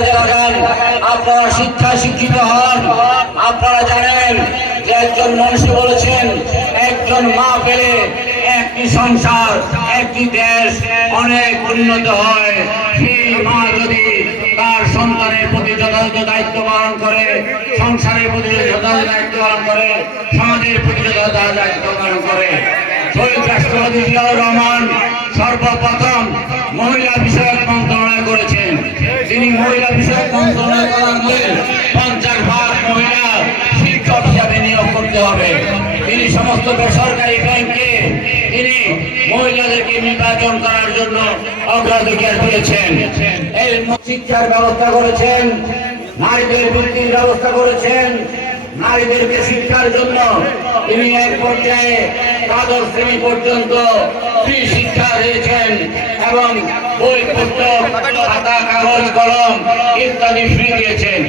কাজে লাগান, আপনারা শিক্ষা শিক্ষিত হন। আপনারা জানেন যে একজন মনীষী বলেছেন, একজন মা পেলে একটি সংসার, একটি দেশ অনেক উন্নত হয়। সেই মা যদি তার সন্তানের প্রতি যথাযথ দায়িত্ব পালন করে, সংসারের প্রতি যথাযথ দায়িত্ব পালন করে, সমাজের প্রতি যথাযথ দায়িত্ব পালন করে। শহীদ রাষ্ট্রপতি জিয়াউর রহমান সর্বপ্রথম মহিলা বিষয়ক মন্ত্রণালয় করেছেন। তিনি মহিলা বিষয়ক মন্ত্রণালয় করার মধ্যে 50% মহিলা শিক্ষক হিসাবে নিয়োগ করতে হবে। তিনি সমস্ত বেসরকারি ব্যাংকে তিনি মহিলাদেরকে নির্বাচন করার জন্য অগ্রাধিকার দিয়েছেন। এই শিক্ষার ব্যবস্থা করেছেন, নারীদের বৃত্তির ব্যবস্থা করেছেন। নারীদেরকে শিক্ষার জন্য তিনি এক পর্যায়ে দ্বাদশ শ্রেণী পর্যন্ত ফ্রি শিক্ষা দিয়েছেন এবং বই পুস্তক, খাতা, কাগজ, কলম ইত্যাদি ফ্রি দিয়েছেন।